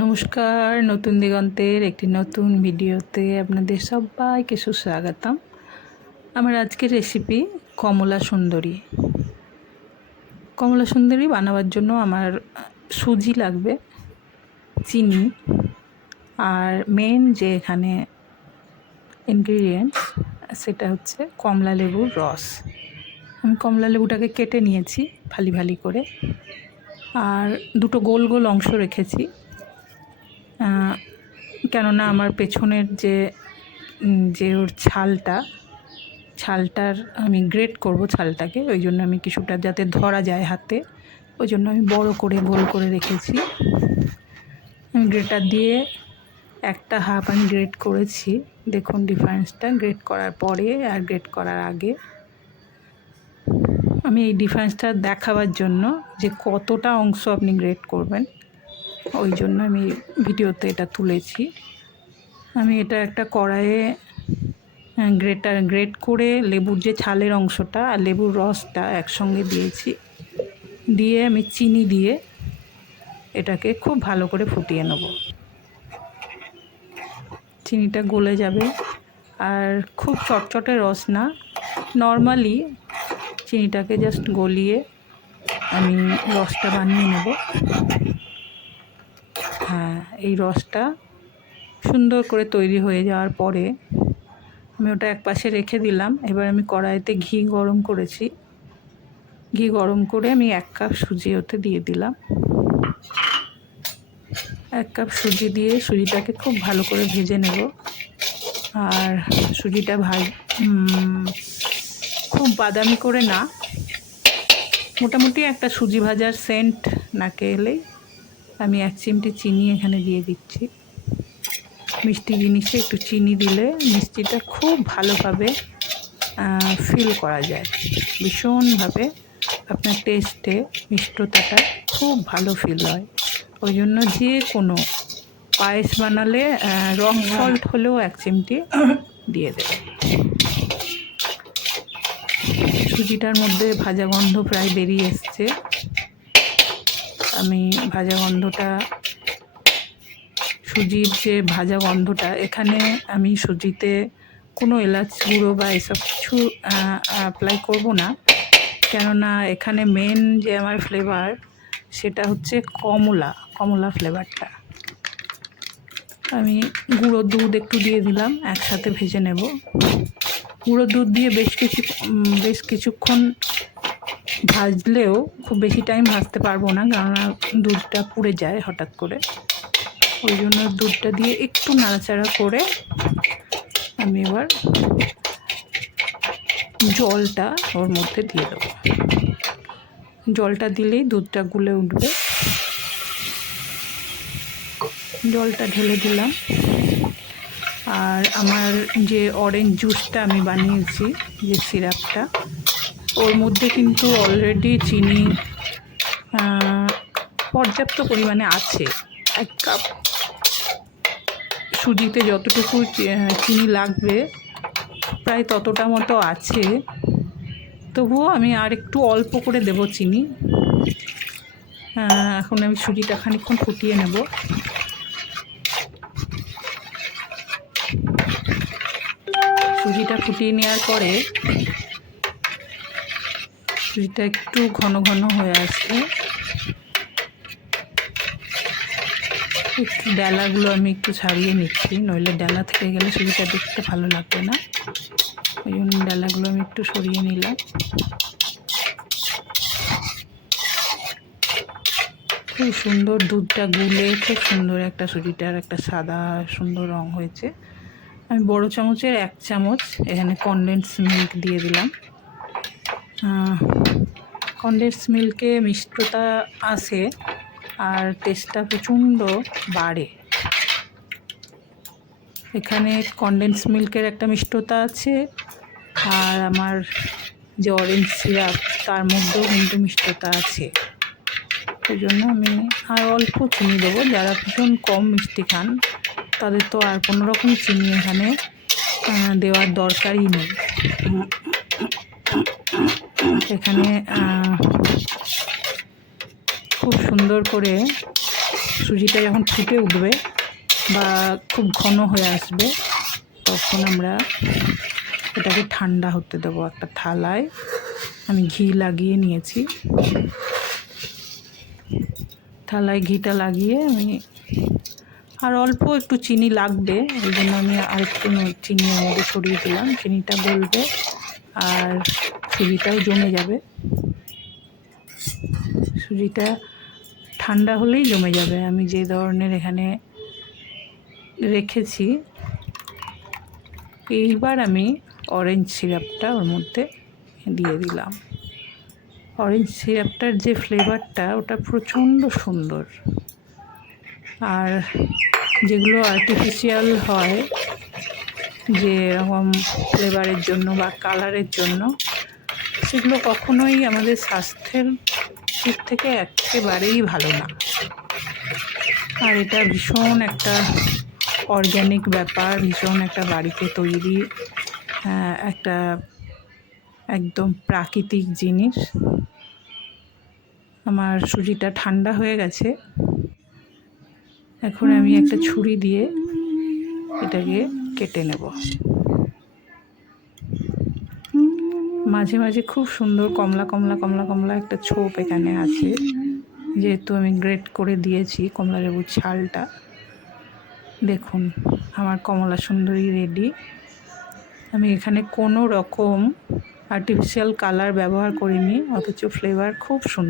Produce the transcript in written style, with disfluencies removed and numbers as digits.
নমস্কার, নতুন দিগন্তের একটি নতুন ভিডিওতে আপনাদের সবাইকে সুস্বাগতম। আমার আজকের রেসিপি কমলা সুন্দরী। কমলা সুন্দরী বানাবার জন্য আমার সুজি লাগবে, চিনি, আর মেন যে এখানে ইনগ্রিডিয়েন্টস সেটা হচ্ছে কমলা লেবুর রস। আমি কমলা লেবুটাকে কেটে নিয়েছি ফালি ফালি করে, আর দুটো গোল গোল অংশ রেখেছি, কেননা আমার পেছনের যে ওর ছালটার আমি গ্রেট করব ছালটাকে, ওই জন্য আমি কিছুটা যাতে ধরা যায় হাতে, ওই জন্য আমি বড় করে গোল করে রেখেছি। আমি গ্রেটার দিয়ে একটা হাফ আমি গ্রেট করেছি। দেখুন ডিফারেন্সটা গ্রেট করার পরে আর গ্রেট করার আগে। আমি এই ডিফারেন্সটা দেখাবার জন্য যে কতটা অংশ আপনি গ্রেট করবেন, ওই জন্য আমি ভিডিওতে এটা তুলেছি। আমি এটা একটা কড়াইয়ে গ্রেট করে লেবুর যে ছালের অংশটা আর লেবুর রসটা একসঙ্গে দিয়েছি, দিয়ে আমি চিনি দিয়ে এটাকে খুব ভালো করে ফুটিয়ে নেব। চিনিটা গলে যাবে, আর খুব চটচটে রস না, নর্মালি চিনিটাকে জাস্ট গলিয়ে আমি রসটা বানিয়ে নেব। হ্যাঁ, এই রসটা সুন্দর করে তৈরি হয়ে যাওয়ার পরে আমি ওটা এক পাশে রেখে দিলাম। এবার আমি কড়াইতে ঘি গরম করেছি, ঘি গরম করে আমি 1 কাপ সুজি ওতে দিয়ে দিলাম। 1 কাপ সুজি দিয়ে সুজিটাকে খুব ভালো করে ভেজে নেব। আর সুজিটা খুব বাদামি করে না, মোটামুটি একটা সুজি ভাজার সেন্ট নাকে এলেই আমি 1 চিমটি চিনি এখানে দিয়ে দিচ্ছি। মিষ্টি জিনিসে একটু চিনি দিলে মিষ্টিটা খুব ভালোভাবে ফিল করা যায়, ভীষণভাবে আপনার টেস্টে মিষ্টতাটা খুব ভালো ফিল হয়। ওই জন্য যে কোনো পায়েস বানালে রক সল্ট হলেও 1 চিমটি দিয়ে দেবে। সুজিটার মধ্যে ভাজা গন্ধ প্রায় বেরিয়ে এসছে। আমি ভাজা গন্ধটা, সুজির যে ভাজা গন্ধটা, এখানে আমি সুজিতে কোনো এলাচ গুঁড়ো বা এসব কিছু অ্যাপ্লাই করব না, কেননা এখানে মেন যে আমার ফ্লেভার সেটা হচ্ছে কমলা ফ্লেভারটা। আমি গুঁড়ো দুধ একটু দিয়ে দিলাম, একসাথে ভেজে নেব। গুঁড়ো দুধ দিয়ে বেশ কিছুক্ষণ ভাজলেও খুব বেশি টাইম ভাজতে পারবো না, কেননা দুধটা পুড়ে যায় হঠাৎ করে। ওই জন্য দুধটা দিয়ে একটু নাড়াচাড়া করে আমি এবার জলটা ওর মধ্যে দিয়ে দেবো। জলটা দিলেই দুধটা গুলে উঠবে। জলটা ঢেলে দিলাম। আর আমার যে অরেঞ্জ জুসটা আমি বানিয়েছি, যে সিরাপটা, ওর মধ্যে কিন্তু অলরেডি চিনি পর্যাপ্ত পরিমাণে আছে। 1 কাপ সুজিতে যতটুকু চিনি লাগবে প্রায় ততটা মতো আছে, তবুও আমি আর একটু অল্প করে দেব চিনি। এখন আমি সুজিটা খানিকক্ষণ ফুটিয়ে নেব। সুজিটা ফুটিয়ে নেওয়ার পরে সুজিটা একটু ঘন ঘন হয়ে আসবে। একটু ডালাগুলো আমি একটু ছাড়িয়ে নিচ্ছি, নইলে ডালা থেকে গেলে সুজিটা দেখতে ভালো লাগবে না, ওই জন্য ডালাগুলো আমি একটু সরিয়ে নিলাম। খুব সুন্দর দুধটা গুলে খুব সুন্দর একটা সুজিটার একটা সাদা সুন্দর রং হয়েছে। আমি বড় চামচের 1 চামচ এখানে কনডেন্স মিল্ক দিয়ে দিলাম। কনডেন্স মিল্কে মিষ্টতা আসে আর টেস্টটা প্রচণ্ড বাড়ে। এখানে কনডেন্স মিল্কের একটা মিষ্টতা আছে, আর আমার যে অরেঞ্জ সিরাপ তার মধ্যেও কিন্তু মিষ্টতা আছে। সেই জন্য আমি আর অল্প চিনি দেবো। যারা ভীষণ কম মিষ্টি খান তাদের তো আর কোনো রকম চিনি এখানে দেওয়ার দরকারই নেই। এখানে খুব সুন্দর করে সুজিটা যখন ফুটে উঠবে বা খুব ঘন হয়ে আসবে তখন আমরা এটাকে ঠান্ডা হতে দেবো। একটা থালায় আমি ঘি লাগিয়ে নিয়েছি, থালায় ঘিটা লাগিয়ে আমি আর অল্প একটু চিনি লাগবে, ওই জন্য আমি আরেকটু চিনি এর মধ্যে ছড়িয়ে দিলাম। চিনিটা গলবে আর সুজিটাও জমে যাবে। সুজিটা ঠান্ডা হলেই জমে যাবে। আমি যে ধরনের এখানে রেখেছি, এইবার আমি অরেঞ্জ সিরাপটা ওর মধ্যে দিয়ে দিলাম। অরেঞ্জ সিরাপটার যে ফ্লেভারটা ওটা প্রচণ্ড সুন্দর। আর যেগুলো আর্টিফিশিয়াল হয় যে এরকম ফ্লেভারের জন্য বা কালারের জন্য, সেগুলো কখনোই আমাদের স্বাস্থ্যের দিক থেকে একেবারেই ভালো না। আর এটা ভীষণ একটা অর্গ্যানিক ব্যাপার, ভীষণ একটা বাড়িতে তৈরি একটা একদম প্রাকৃতিক জিনিস। আমার সুজিটা ঠান্ডা হয়ে গেছে, এখন আমি একটা ছুরি দিয়ে এটাকে কেটে নেব। মাঝে মাঝে খুব সুন্দর কমলা কমলা কমলা কমলা একটা ছোপ এখানে আছে, যেহেতু আমি গ্রেট করে দিয়েছি কমলা লেবুর ছালটা। দেখুন আমার কমলা সুন্দরী রেডি। আমি এখানে কোনো রকম আর্টিফিশিয়াল কালার ব্যবহার করিনি, অথচ ফ্লেভার খুব সুন্দর।